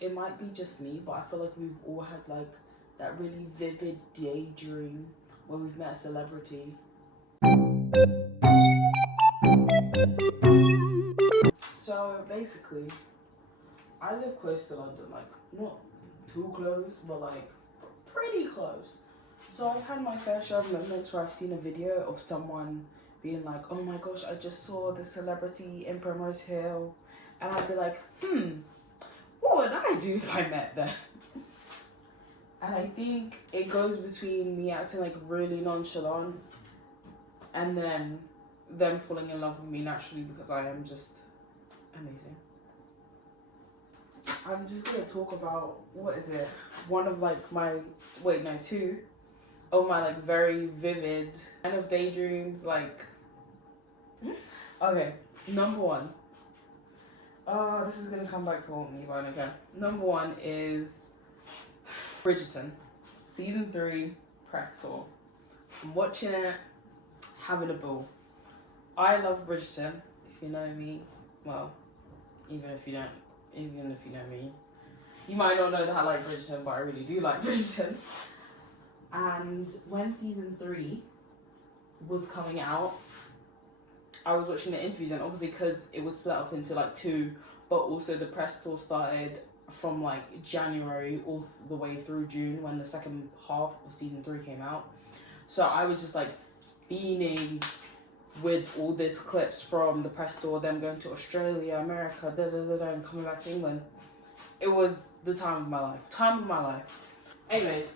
it might be just me, but I feel like we've all had like that really vivid daydream where we've met a celebrity. So basically, I live close to London, like not too close, but like pretty close. So I've had my fair share of moments where I've seen a video of someone being like, "Oh my gosh, I just saw the celebrity in Primrose Hill," and I'd be like, what would I do if I met them? And I think it goes between me acting like really nonchalant and then them falling in love with me naturally because I am just amazing. I'm just gonna talk about, what is it? One of like my, wait, no, two of my like very vivid kind of daydreams. Like, okay, number one. Oh, this is gonna come back to haunt me, but okay. Number one is Bridgerton, season 3, press tour. I'm watching it, having a ball. I love Bridgerton. If you know me, well, even if you know me, you might not know that I like Bridgerton, but I really do like Bridgerton. And when season 3 was coming out, I was watching the interviews, and obviously because it was split up into like 2, but also the press tour started from like January all the way through June when the second half of season 3 came out. So I was just like beaming with all these clips from the press tour, them going to Australia, America, and coming back to England. It was the time of my life. Anyways,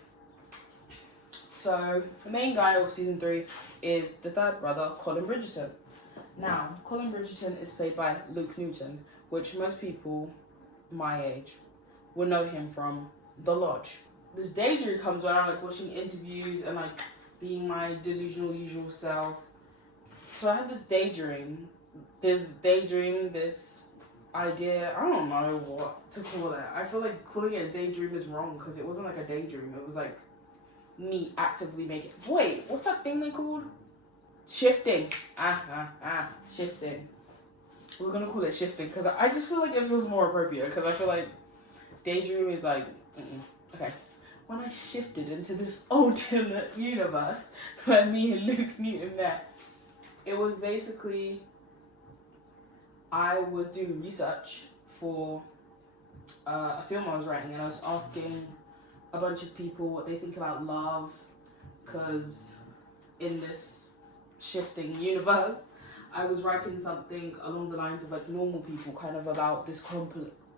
so the main guy of season 3 is the third brother, Colin Bridgerton. Now, Colin Bridgerton is played by Luke Newton, which most people my age will know him from The Lodge. This daydream comes when I'm like watching interviews and like being my delusional usual self. So I had this idea, I don't know what to call it. I feel like calling it a daydream is wrong because it wasn't like a daydream. It was like me actively making, wait, what's that thing they called? Shifting. Shifting. We're gonna call it shifting because I just feel like it feels more appropriate because I feel like daydream is like, okay. When I shifted into this alternate universe where me and Luke Newton met, it was basically, I was doing research for a film I was writing, and I was asking a bunch of people what they think about love, because in this shifting universe, I was writing something along the lines of like normal people, kind of about this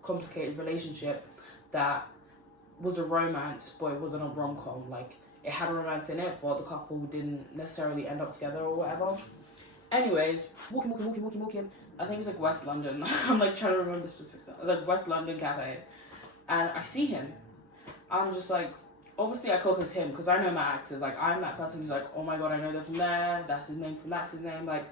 complicated relationship that was a romance, but it wasn't a rom-com. Like, it had a romance in it, but the couple didn't necessarily end up together or whatever. Anyways, walking. I think it's like West London. I'm like trying to remember the specifics. It's like West London Cafe. And I see him. I'm just like, obviously I call him because I know my actors. Like, I'm that person who's like, oh my god, I know them from there. That's his name, that's his name. Like,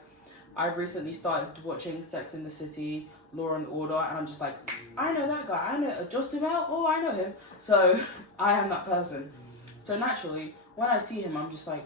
I've recently started watching Sex in the City, Law and Order, and I'm just like, I know that guy. I know Just About. Oh, I know him. So I am that person. So naturally, when I see him, I'm just like,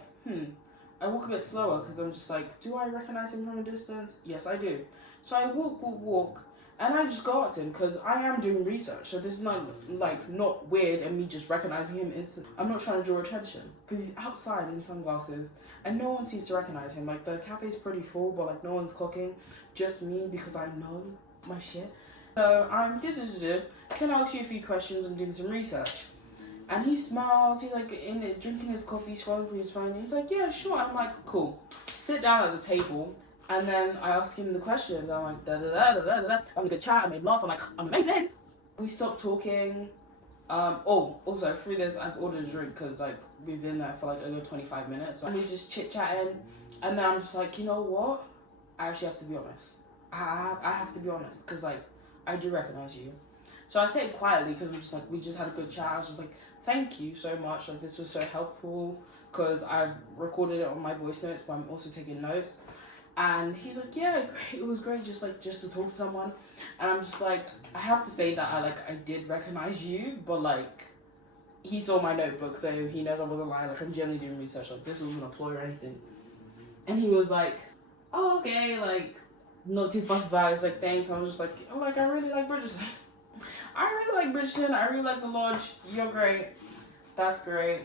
I walk a bit slower because I'm just like, do I recognize him from a distance? Yes, I do. So I walk, and I just go up to him because I am doing research. So this is not like not weird and me just recognizing him instantly. I'm not trying to draw attention because he's outside in sunglasses and no one seems to recognize him. Like, the cafe's pretty full, but like no one's clocking. Just me because I know my shit. So I'm can I ask you a few questions and doing some research? And he smiles, he's like in it, drinking his coffee, scrolling through his phone, and he's like, yeah, sure. And I'm like, cool. Sit down at the table, and then I ask him the questions. I'm like, I'm a good chat, I made laugh, I'm like, I'm amazing. We stopped talking. Also through this, I've ordered a drink because like we've been there for like over 25 minutes. So we just chit-chatting, and then I'm just like, you know what? I actually have to be honest. I have to be honest, because like, I do recognize you. So I say it quietly because I'm just like, we just had a good chat. I was just like, thank you so much. Like, this was so helpful because I've recorded it on my voice notes, but I'm also taking notes. And he's like, yeah, great. It was great just to talk to someone. And I'm just like, I have to say that I did recognize you, but like, he saw my notebook, so he knows I wasn't lying. Like, I'm generally doing research. Like, this wasn't a ploy or anything. And he was like, oh, okay, like, not too fussed about it. It's like, thanks. I was just like, I really like Bridgerton. I really like Bridgerton. I really like The Lodge. You're great. That's great.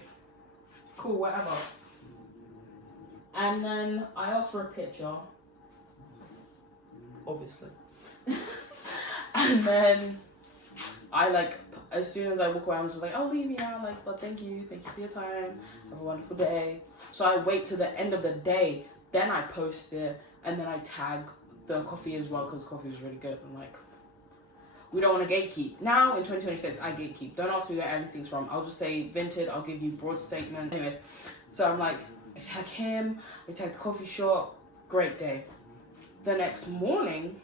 Cool, whatever. And then I asked for a picture. Obviously. And then I like, as soon as I walk away, I'm just like, I'll leave you now. Like, but thank you for your time. Have a wonderful day. So I wait to the end of the day, then I post it, and then I tag the coffee as well, because coffee is really good. I'm like, we don't want to gatekeep. Now in 2026, I gatekeep. Don't ask me where anything's from. I'll just say Vinted. I'll give you broad statement. Anyways, so I'm like, I tag him. I tag the coffee shop. Great day. The next morning,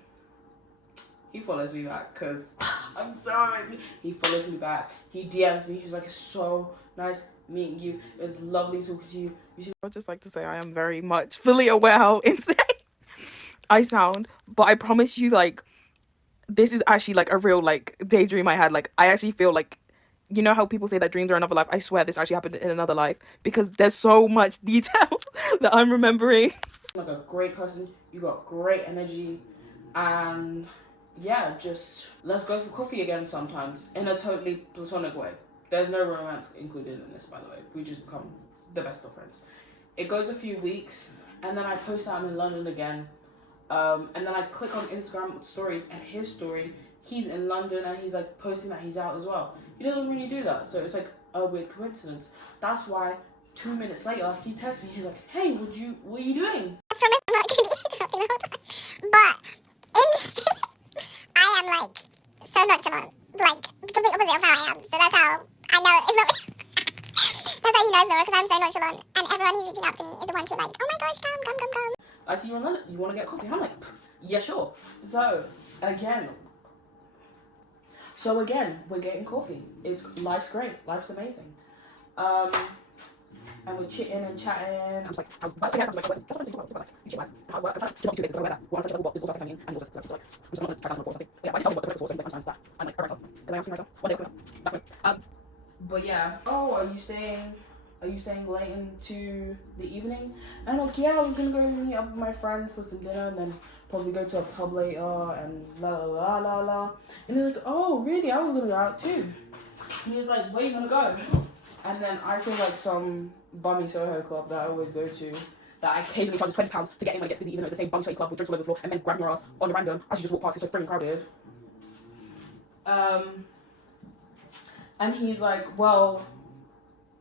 he follows me back because I'm so amazing. He follows me back. He DMs me. He's like, it's so nice meeting you. It was lovely talking to you. I would just like to say I am very much fully aware how insane I sound. But I promise you, like, this is actually like a real like daydream I had. Like, I actually feel like, you know how people say that dreams are another life? I swear this actually happened in another life because there's so much detail that I'm remembering. Like a great person. You got great energy. And yeah, just let's go for coffee again sometimes in a totally platonic way. There's no romance included in this, by the way. We just become the best of friends. It goes a few weeks, and then I post that I'm in London again. And then I click on Instagram stories, and his story, he's in London, and he's like posting that he's out as well. He doesn't really do that, so it's like a weird coincidence. That's why 2 minutes later, he texts me. He's like, "Hey, what are you doing?" I promise I'm not going to be interrupting the whole time. But in the street, I am like so nonchalant, like the complete opposite of how I am. So that's how I know it's not. That's how you know it's not, because I'm so nonchalant, and everyone who's reaching out to me is the ones who are like, oh my gosh, come. I see you in London. You want to get coffee? I'm like, yeah, sure. So again, we're getting coffee. Life's great. Life's amazing. And we're chitting and chatting. I'm just like, how's work? Okay, that's like, that's what I'm saying. Like, you chit, like, how's work? I'm trying to not 2 days ago, whatever. Well, I'm trying to what this also coming in, and also like, I'm just gonna try something or something. Yeah, but I tell me what the purpose was, so he's like, I'm that. I'm like, alright, so, because I am myself. One day it's gonna, that way. But yeah. Oh, are you staying late into the evening? And I'm like, yeah, I was gonna go meet up with my friend for some dinner, and then probably go to a pub later, and la. And he's like, oh, really? I was gonna go out too. And he was like, where are you gonna go? And then I say like some bummy Soho club that I always go to, that I occasionally charge £20 to get in when it gets busy, even though it's the same bum sweaty club with drinks all over the floor, and then grabbing your ass on the random. I should just walk past, it's so freaking crowded. And he's like, well,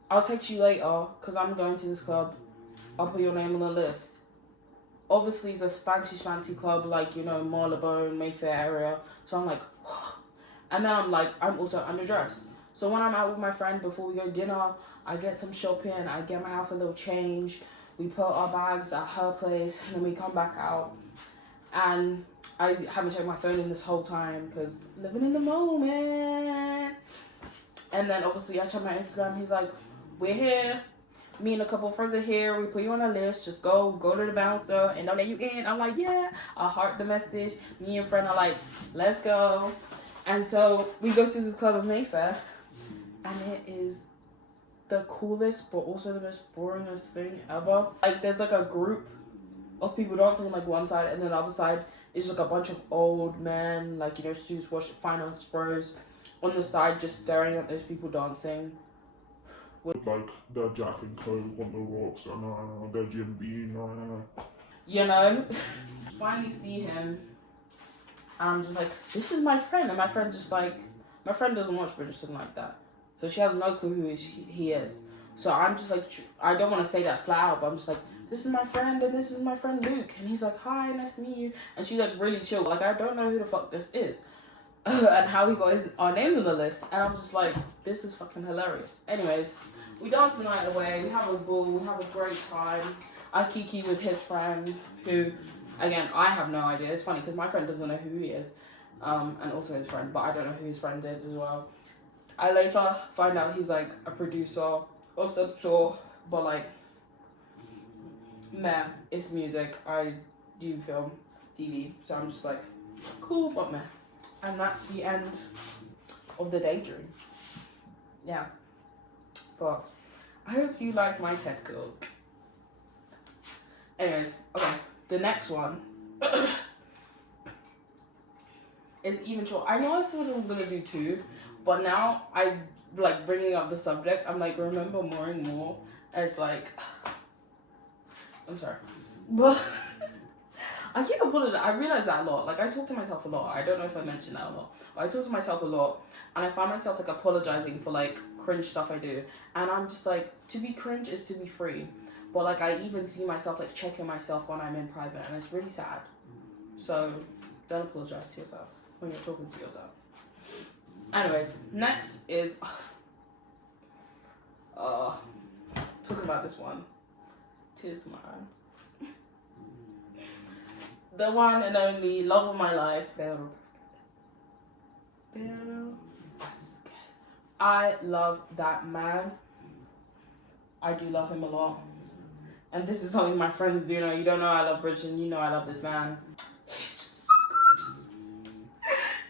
I'll text you later because I'm going to this club. I'll put your name on the list. Obviously, it's a fancy schmancy club, like, you know, Marylebone, Mayfair area. So I'm like, and then I'm like, I'm also underdressed. So when I'm out with my friend before we go dinner, I get some shopping, I get my outfit a little change. We put our bags at her place, and then we come back out. And I haven't checked my phone in this whole time because living in the moment. And then obviously I check my Instagram. He's like, we're here. Me and a couple of friends are here. We put you on a list. Just go to the bouncer and don't let you in. I'm like, yeah. I heart the message. Me and friend are like, let's go. And so we go to this club in Mayfair. And it is the coolest, but also the most boringest thing ever. Like, there's like a group of people dancing on like one side, and then the other side is like a bunch of old men, like, you know, suits, wash, finance bros, on the side just staring at those people dancing. Like, they're Jack and Coke on the rocks, and they're Jim Beam, you know? Finally see him, and I'm just like, this is my friend. And my friend just like, my friend doesn't watch Bridgerton like that. So she has no clue who he is. So I'm just like, I don't want to say that flat out, but I'm just like, this is my friend, and this is my friend Luke. And he's like, hi, nice to meet you. And she's like really chill. Like, I don't know who the fuck this is. And how he got our names on the list. And I'm just like, this is fucking hilarious. Anyways, we dance the night away. We have a ball. We have a great time. I kiki with his friend, who, again, I have no idea. It's funny because my friend doesn't know who he is. And also his friend, but I don't know who his friend is as well. I later find out he's like a producer of some sort, but like, meh, it's music. I do film, TV, so I'm just like, cool, but meh. And that's the end of the daydream. Yeah. But I hope you liked my TED Talk. Anyways, okay, the next one is even short. I know I said I was gonna do 2, But now I like bringing up the subject. I'm like, remember more and more. And it's like, I'm sorry, but I keep apologizing. I realize that a lot. Like I talk to myself a lot. I don't know if I mentioned that a lot, but I talk to myself a lot, and I find myself like apologizing for like cringe stuff I do, and I'm just like, to be cringe is to be free. But like I even see myself like checking myself when I'm in private, and it's really sad. So don't apologize to yourself when you're talking to yourself. Anyways, next is talking about this one. Tears to my eye. The one and only love of my life, Pedro Pascal. I love that man. I do love him a lot. And this is something my friends do know. You don't know I love Bridget, you know I love this man. He's just so gorgeous.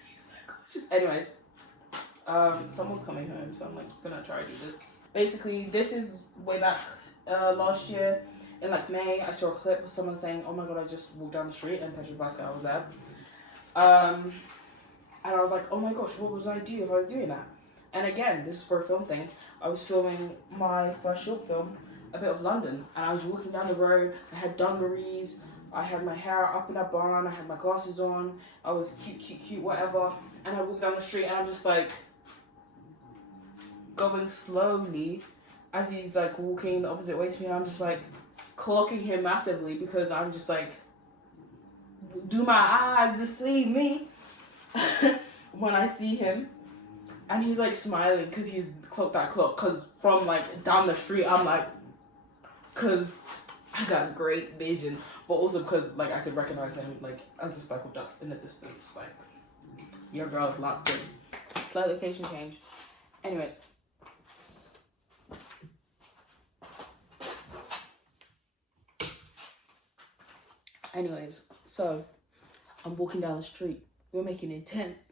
He's so gorgeous. Anyways, someone's coming home, so I'm like gonna try to do this. Basically, this is way back last year in like May. I saw a clip of someone saying, "Oh my god, I just walked down the street and Pedro Pascal was there." And I was like, "Oh my gosh, what would I do if I was doing that?" And again, this is for a film thing. I was filming my first short film, a bit of London, and I was walking down the road. I had dungarees, I had my hair up in a bun, I had my glasses on, I was cute, whatever. And I walked down the street and I'm just like going slowly as he's like walking the opposite way to me. I'm just like clocking him massively because I'm just like, do my eyes deceive me when I see him? And he's like smiling because he's clocked that clock, because from like down the street I'm like, because I got great vision, but also because like I could recognize him like as a speck of dust in the distance. Like, your girl's locked in. Slight location change. Anyway. Anyways, so I'm walking down the street. We're making it intense.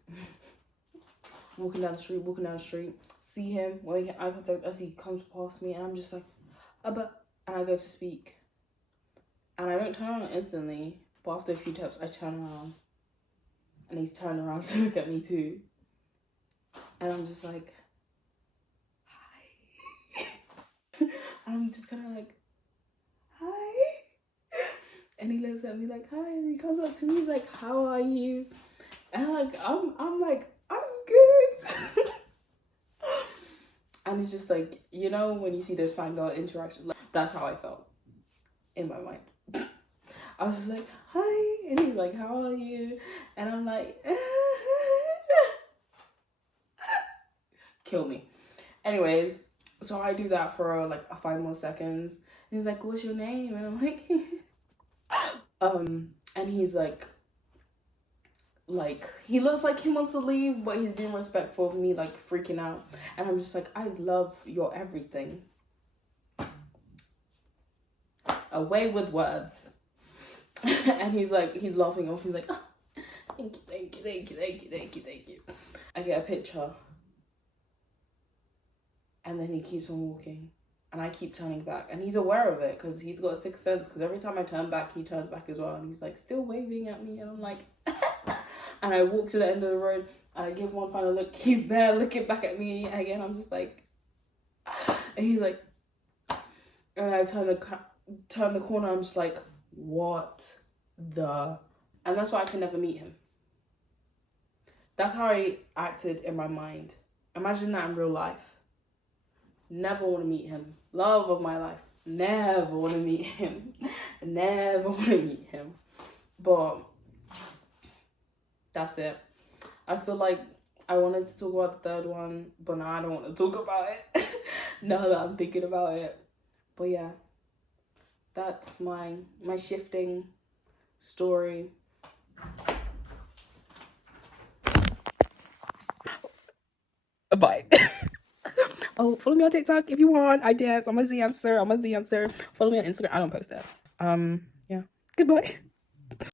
walking down the street, see him, we're making eye contact as he comes past me, and I'm just like, and I go to speak. And I don't turn around instantly, but after a few taps, I turn around. And he's turned around to look at me too. And I'm just like, hi. And I'm just kind of like, hi. And he looks at me like, hi. And he comes up to me, he's like, how are you? And like, I'm like, I'm good. And it's just like, you know, when you see those fangirl interactions, like, that's how I felt in my mind. I was just like, hi. And he's like, how are you? And I'm like, kill me. Anyways, so I do that for like 5 more seconds. And he's like, what's your name? And I'm like, and he's like, he looks like he wants to leave, but he's being respectful of me, like freaking out. And I'm just like, I love your everything. Away with words. And he's like, he's laughing off. He's like, oh, thank you. I get a picture. And then he keeps on walking. And I keep turning back. And he's aware of it because he's got a sixth sense. Because every time I turn back, he turns back as well. And he's like still waving at me. And I'm like, and I walk to the end of the road. And I give one final look. He's there looking back at me again. I'm just like, and he's like, and I turn the corner. I'm just like, what the? And that's why I can never meet him. That's how I acted in my mind. Imagine that in real life. Never want to meet him. Love of my life. Never want to meet him. Never want to meet him. But that's it. I feel like I wanted to talk about the third one, but now I don't want to talk about it. Now that I'm thinking about it. But yeah. That's my shifting story. Bye. Oh, follow me on TikTok if you want. I dance. I'm a Z answer. Follow me on Instagram. I don't post that. Yeah. Goodbye.